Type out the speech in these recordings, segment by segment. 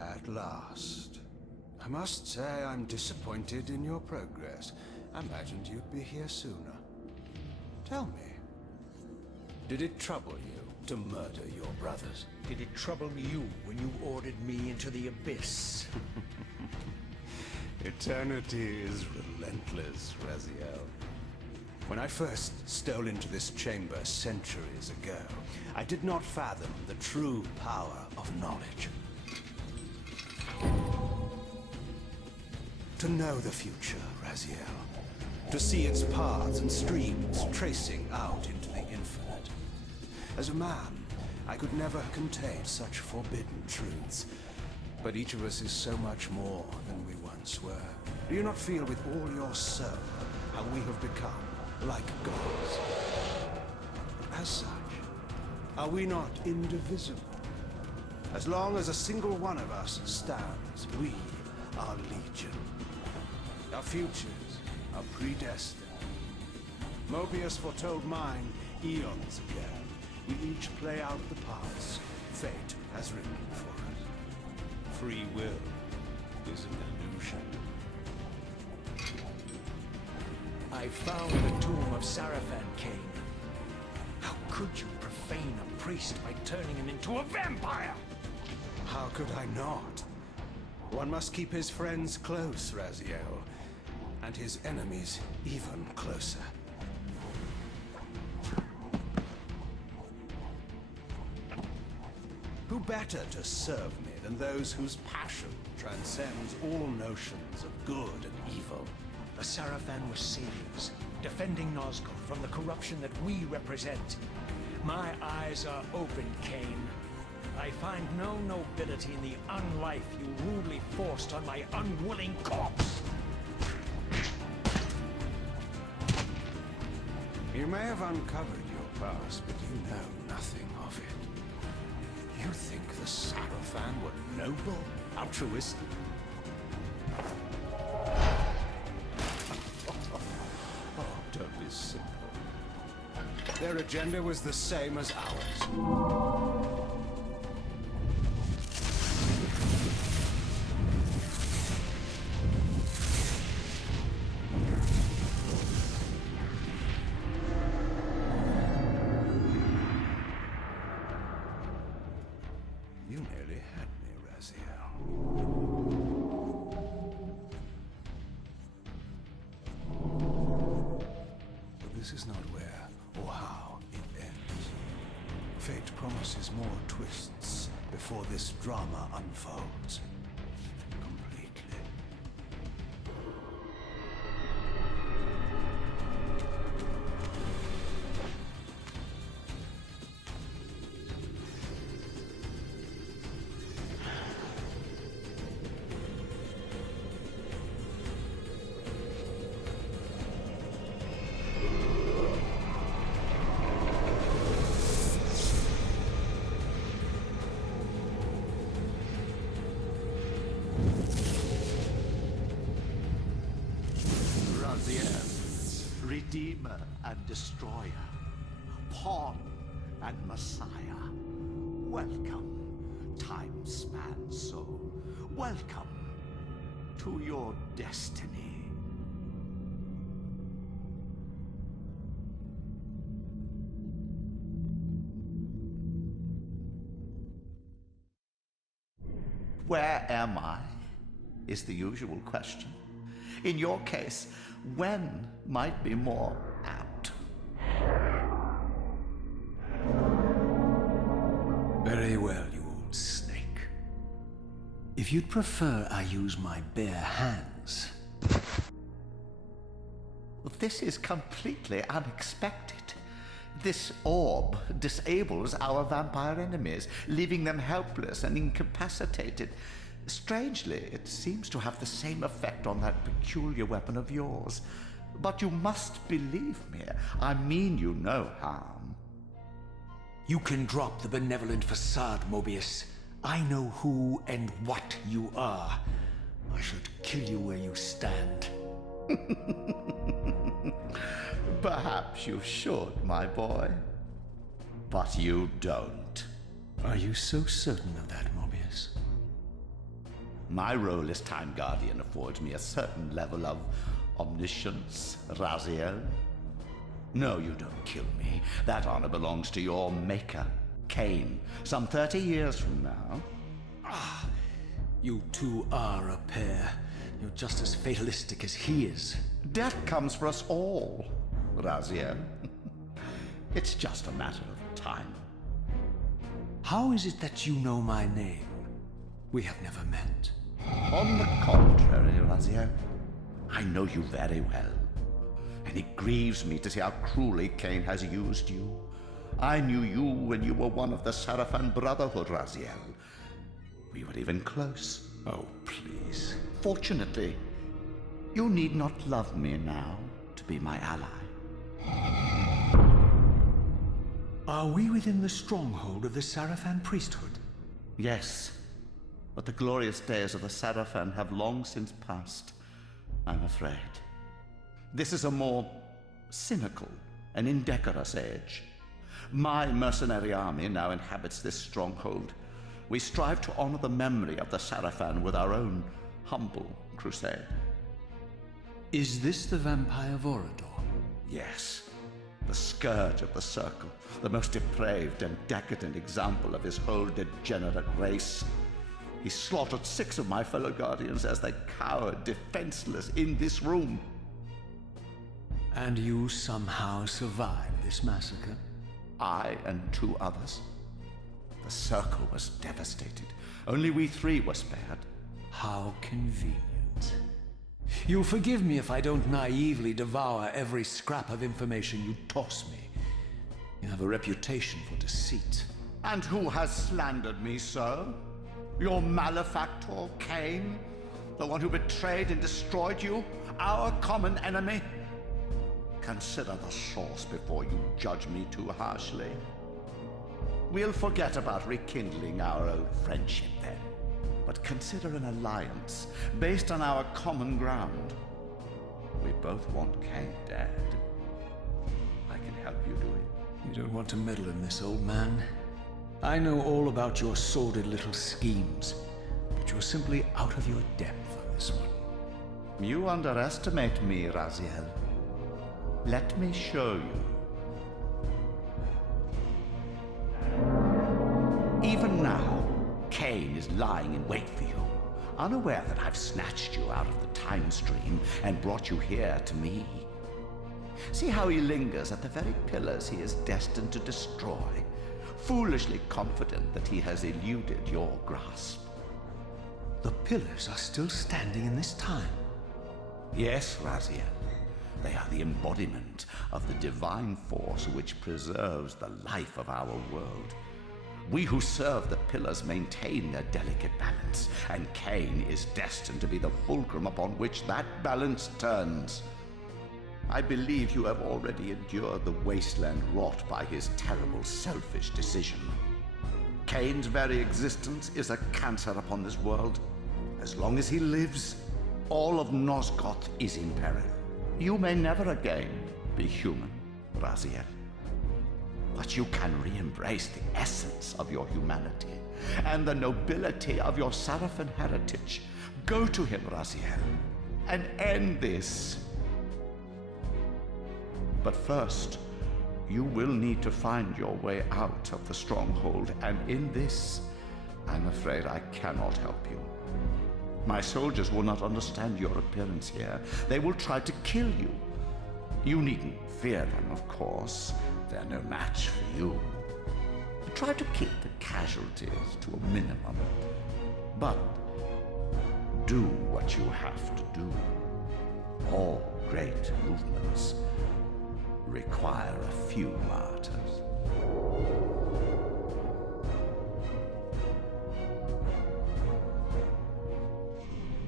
At last. I must say I'm disappointed in your progress. I imagined you'd be here sooner. Tell me, did it trouble you to murder your brothers? Did it trouble you when you ordered me into the abyss? Eternity is relentless, Raziel. When I first stole into this chamber centuries ago, I did not fathom the true power of knowledge. To know the future, Raziel. To see its paths and streams tracing out into the infinite. As a man, I could never contain such forbidden truths. But each of us is so much more than we once were. Do you not feel with all your soul how we have become like gods? As such, are we not indivisible? As long as a single one of us stands, we are legion. Our futures are predestined. Mobius foretold mine eons ago. We each play out the parts fate has written for us. Free will is an illusion. I found the tomb of Sarafan, Kain. How could you profane a priest by turning him into a vampire? How could I not? One must keep his friends close, Raziel, and his enemies even closer. Who better to serve me than those whose passion transcends all notions of good and evil? The Sarafan were saviors, defending Nazgûl from the corruption that we represent. My eyes are open, Kain. I find no nobility in the unlife you rudely forced on my unwilling corpse. You may have uncovered your past, but you know nothing of it. You think the Sarafan were noble, altruistic? Oh, don't be simple. Their agenda was the same as ours. You nearly had me, Raziel. But this is not where or how it ends. Fate promises more twists before this drama unfolds completely. Redeemer and Destroyer, Pawn and Messiah. Welcome, time-span soul. Welcome to your destiny. Where am I? Is the usual question. In your case, when might be more apt. Very well, you old snake. If you'd prefer I use my bare hands... This is completely unexpected. This orb disables our vampire enemies, leaving them helpless and incapacitated. Strangely, it seems to have the same effect on that peculiar weapon of yours. But you must believe me. I mean you no harm. You can drop the benevolent facade, Mobius. I know who and what you are. I should kill you where you stand. Perhaps you should, my boy. But you don't. Are you so certain of that, Morbius? My role as Time Guardian affords me a certain level of omniscience, Raziel. No, you don't kill me. That honor belongs to your maker, Kain, some 30 years from now. You two are a pair. You're just as fatalistic as he is. Death comes for us all, Raziel. It's just a matter of time. How is it that you know my name? We have never met. On the contrary, Raziel, I know you very well. And it grieves me to see how cruelly Kain has used you. I knew you when you were one of the Sarafan Brotherhood, Raziel. We were even close. Oh, please. Fortunately, you need not love me now to be my ally. Are we within the stronghold of the Sarafan priesthood? Yes, but the glorious days of the Sarafan have long since passed, I'm afraid. This is a more cynical and indecorous age. My mercenary army now inhabits this stronghold. We strive to honor the memory of the Sarafan with our own humble crusade. Is this the vampire Vorador? Yes, the scourge of the Circle, the most depraved and decadent example of his whole degenerate race. He slaughtered 6 of my fellow Guardians as they cowered defenseless in this room. And you somehow survived this massacre? I and 2 others. The Circle was devastated. Only we 3 were spared. How convenient. You'll forgive me if I don't naively devour every scrap of information you toss me. You have a reputation for deceit. And who has slandered me so? Your malefactor, Kain? The one who betrayed and destroyed you? Our common enemy? Consider the source before you judge me too harshly. We'll forget about rekindling our old friendship then, but consider an alliance based on our common ground. We both want Kain dead. I can help you do it. You don't want to meddle in this, old man. I know all about your sordid little schemes, but you're simply out of your depth on this one. You underestimate me, Raziel. Let me show you. Even now, Kain is lying in wait for you, unaware that I've snatched you out of the time stream and brought you here to me. See how he lingers at the very pillars he is destined to destroy, foolishly confident that he has eluded your grasp. The pillars are still standing in this time. Yes, Raziel. They are the embodiment of the divine force which preserves the life of our world. We who serve the pillars maintain their delicate balance, and Kain is destined to be the fulcrum upon which that balance turns. I believe you have already endured the wasteland wrought by his terrible, selfish decision. Kain's very existence is a cancer upon this world. As long as he lives, all of Nosgoth is in peril. You may never again be human, Raziel. But you can re-embrace the essence of your humanity and the nobility of your Sarafan heritage. Go to him, Raziel, and end this. But first, you will need to find your way out of the stronghold, and in this, I'm afraid I cannot help you. My soldiers will not understand your appearance here. They will try to kill you. You needn't fear them, of course. They're no match for you. Try to keep the casualties to a minimum. But do what you have to do. All great movements require a few martyrs.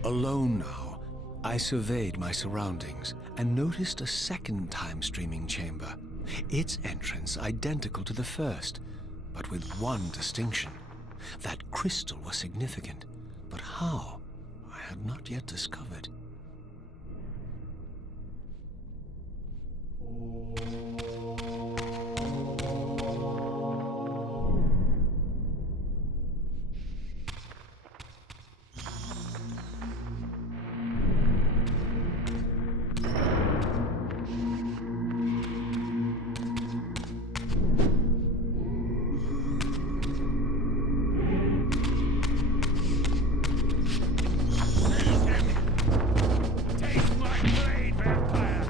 Alone now, I surveyed my surroundings and noticed a second time-streaming chamber. Its entrance identical to the first, but with one distinction. That crystal was significant, but how, I had not yet discovered. Taste my blade, vampire!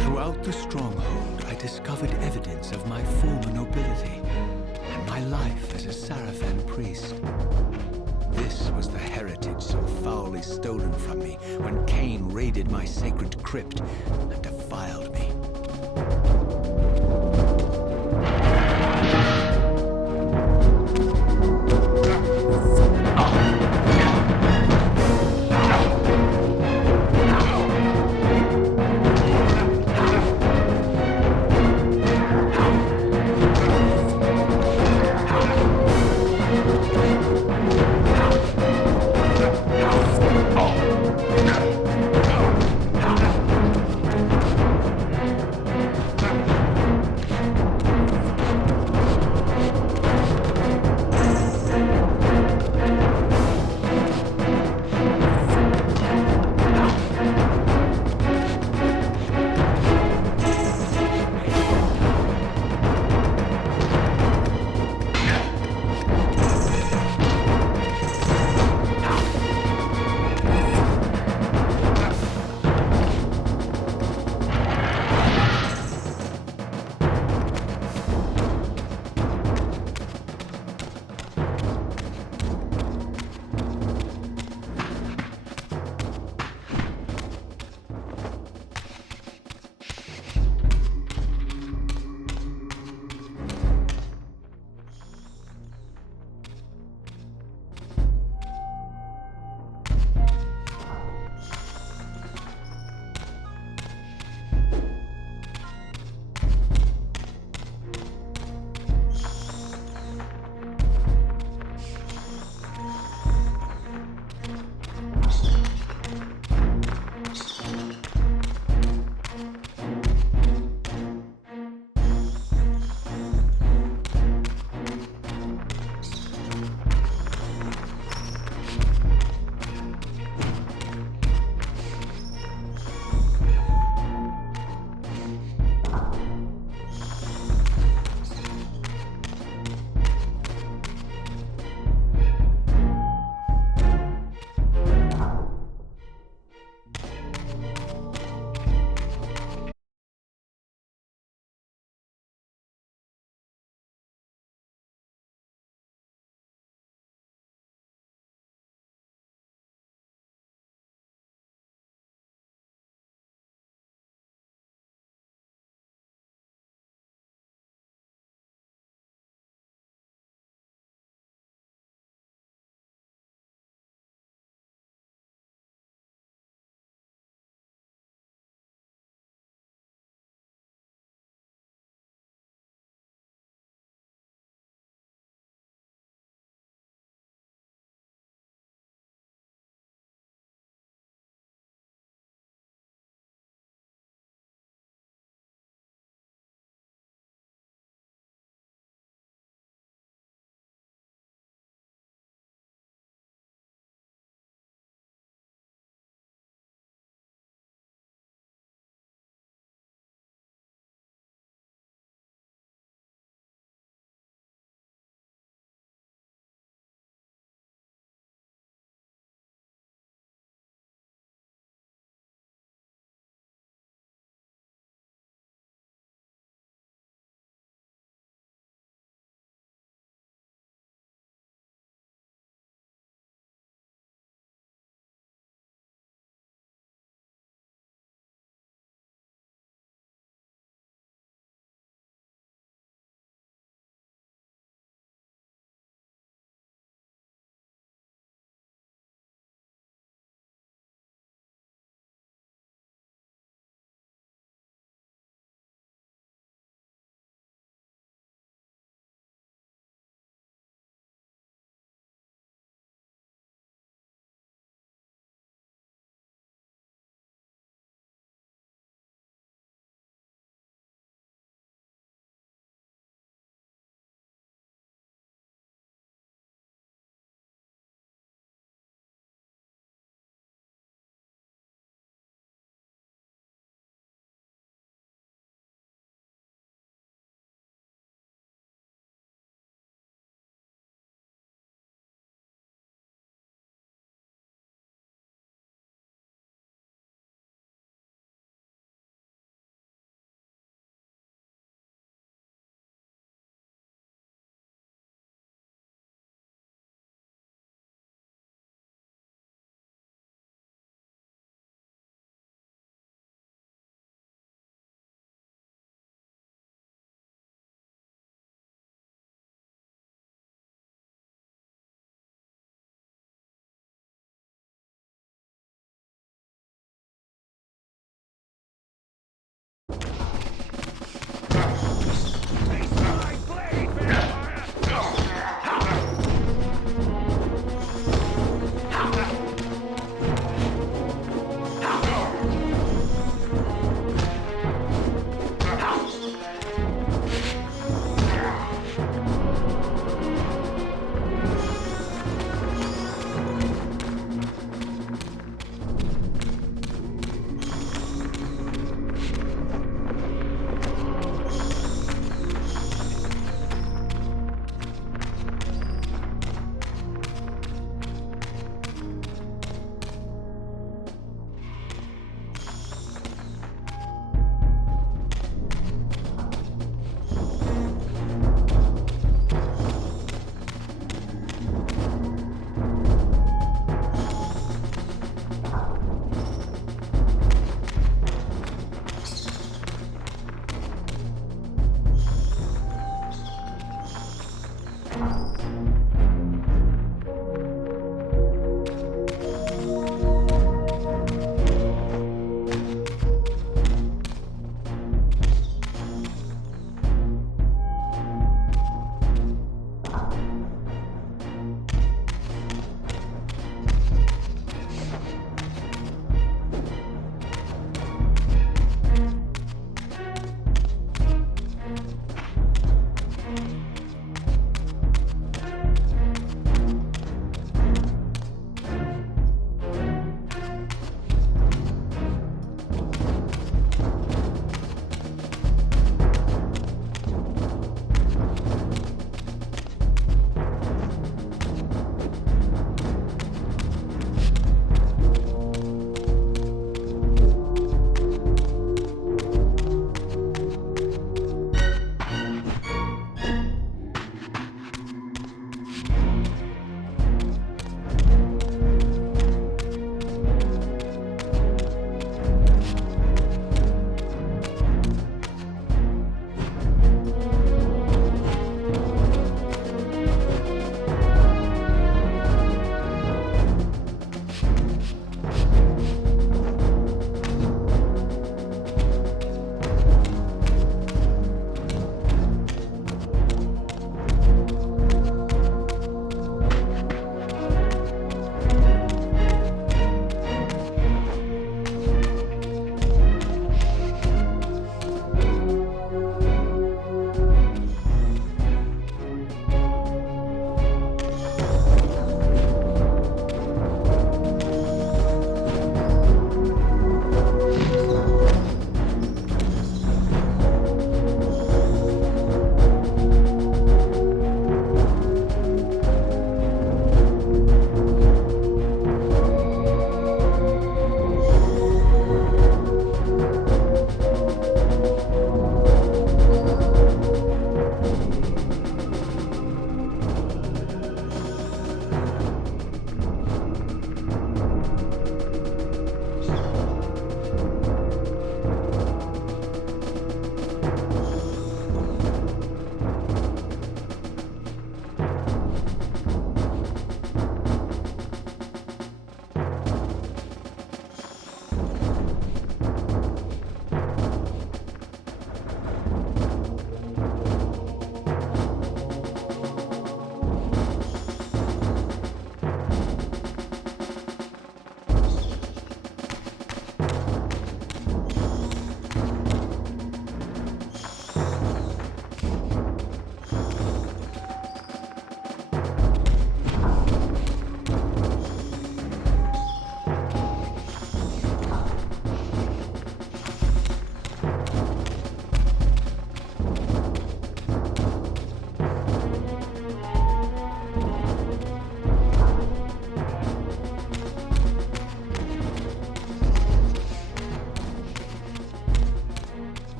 Throughout the stronghold, I discovered evidence of my former nobility and my life as a Sarafan priest. This was the heritage so foully stolen from me when Kain raided my sacred crypt and defiled me.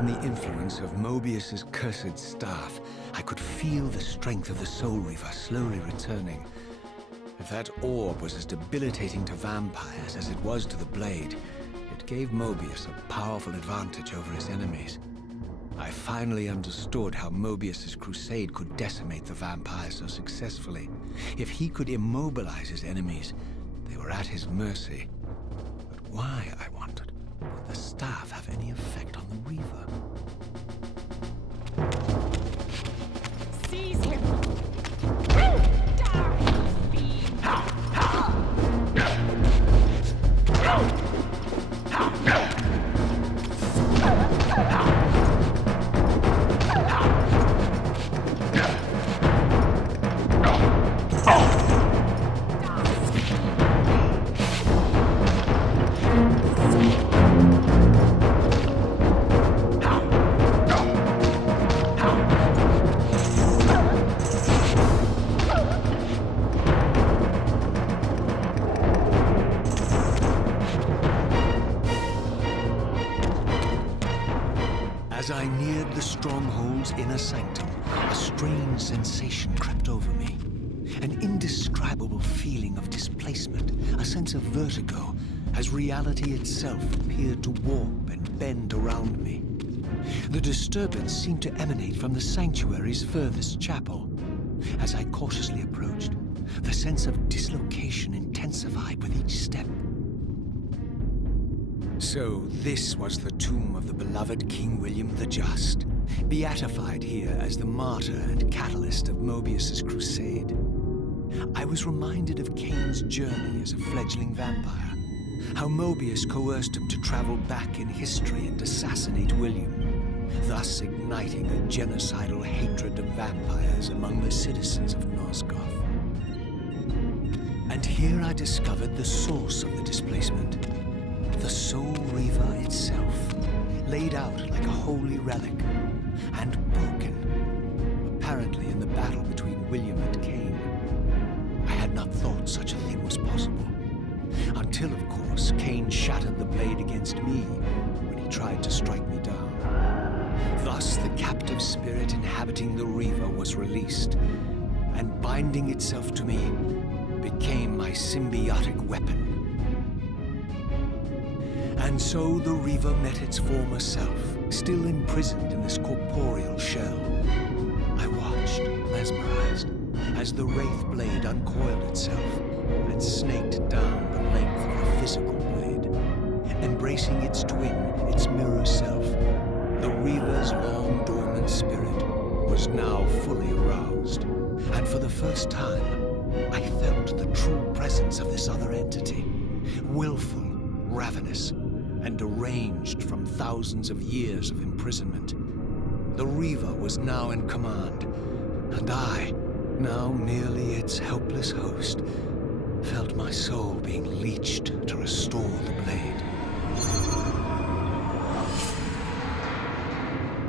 from the influence of Mobius's cursed staff, I could feel the strength of the Soul Reaver slowly returning. If that orb was as debilitating to vampires as it was to the blade, it gave Mobius a powerful advantage over his enemies. I finally understood how Mobius's crusade could decimate the vampires so successfully. If he could immobilize his enemies, they were at his mercy. But why, I wondered, would the staff have any effect on the Reaver? Seize him! Die, fiend! As I neared the stronghold's inner sanctum, a strange sensation crept over me. An indescribable feeling of displacement, a sense of vertigo, as reality itself appeared to warp and bend around me. The disturbance seemed to emanate from the sanctuary's furthest chapel. As I cautiously approached, the sense of dislocation intensified with each step. So this was the tomb of the beloved King William the Just, beatified here as the martyr and catalyst of Mobius's crusade. I was reminded of Kain's journey as a fledgling vampire, how Mobius coerced him to travel back in history and assassinate William, thus igniting a genocidal hatred of vampires among the citizens of Nosgoth. And here I discovered the source of the displacement. The Soul Reaver itself, laid out like a holy relic, and broken, apparently in the battle between William and Kain. I had not thought such a thing was possible, until, of course, Kain shattered the blade against me when he tried to strike me down. Thus, the captive spirit inhabiting the Reaver was released, and binding itself to me became my symbiotic weapon. And so the Reaver met its former self, still imprisoned in this corporeal shell. I watched, mesmerized, as the Wraith blade uncoiled itself and snaked down the length of the physical blade. Embracing its twin, its mirror self, the Reaver's long dormant spirit was now fully aroused. And for the first time, I felt the true presence of this other entity, willful, ravenous, and deranged from thousands of years of imprisonment. The Reaver was now in command, and I, now merely its helpless host, felt my soul being leeched to restore the blade.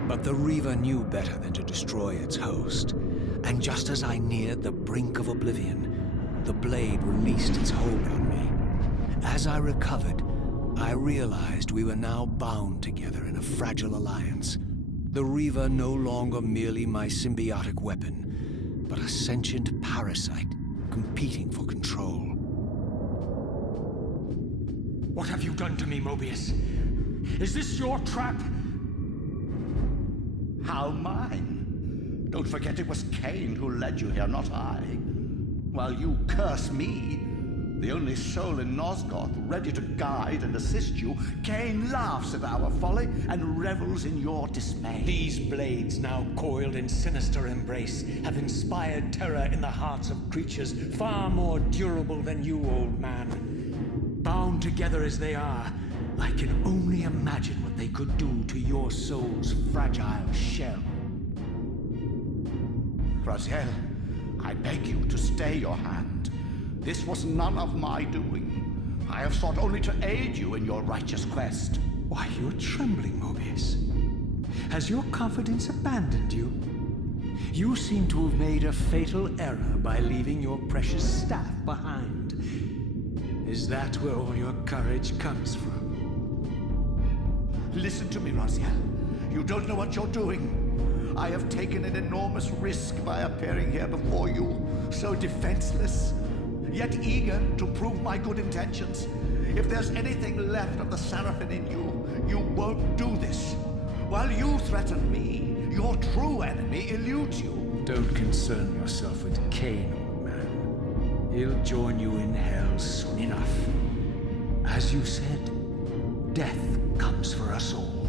But the Reaver knew better than to destroy its host, and just as I neared the brink of oblivion, the blade released its hold on me. As I recovered, I realized we were now bound together in a fragile alliance. The Reaver no longer merely my symbiotic weapon, but a sentient parasite competing for control. What have you done to me, Mobius? Is this your trap? How mine? Don't forget it was Kain who led you here, not I. While you curse me, the only soul in Nosgoth ready to guide and assist you, Kain laughs at our folly and revels in your dismay. These blades, now coiled in sinister embrace, have inspired terror in the hearts of creatures far more durable than you, old man. Bound together as they are, I can only imagine what they could do to your soul's fragile shell. Raziel, I beg you to stay your hand. This was none of my doing. I have sought only to aid you in your righteous quest. Why, you're trembling, Mobius. Has your confidence abandoned you? You seem to have made a fatal error by leaving your precious staff behind. Is that where all your courage comes from? Listen to me, Raziel. You don't know what you're doing. I have taken an enormous risk by appearing here before you, so defenseless, yet eager to prove my good intentions. If there's anything left of the Seraphim in you, you won't do this. While you threaten me, your true enemy eludes you. Don't concern yourself with Kain, old man. He'll join you in hell soon enough. As you said, death comes for us all.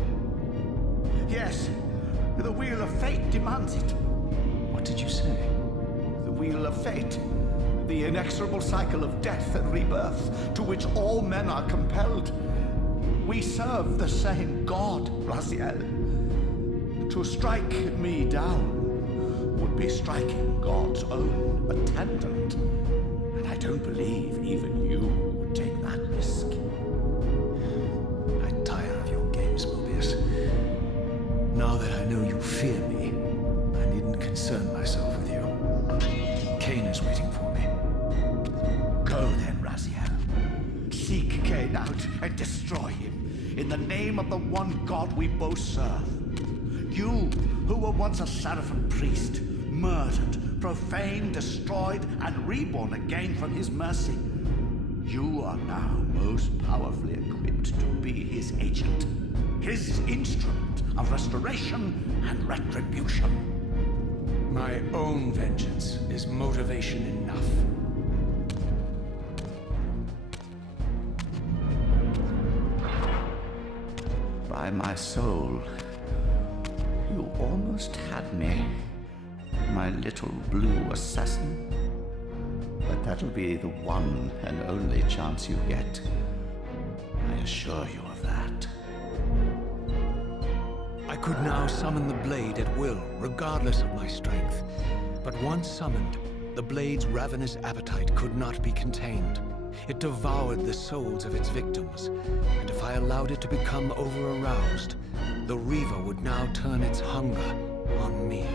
Yes, the Wheel of Fate demands it. What did you say? The Wheel of Fate. The inexorable cycle of death and rebirth to which all men are compelled. We serve the same God, Raziel. To strike me down would be striking God's own attendant. And I don't believe even you would take that risk. I tire of your games, Mobius. Now that I know you fear me, I needn't concern myself with you. Kain is waiting for me. Go then, Raziel. Seek Kain out and destroy him in the name of the one God we both serve. You, who were once a Seraphim priest, murdered, profaned, destroyed, and reborn again from his mercy. You are now most powerfully equipped to be his agent, his instrument of restoration and retribution. My own vengeance is motivation enough. By my soul, you almost had me, my little blue assassin. But that'll be the one and only chance you get. I assure you of that. I could now summon the blade at will, regardless of my strength. But once summoned, the blade's ravenous appetite could not be contained. It devoured the souls of its victims, and if I allowed it to become over-aroused, the Reaver would now turn its hunger on me.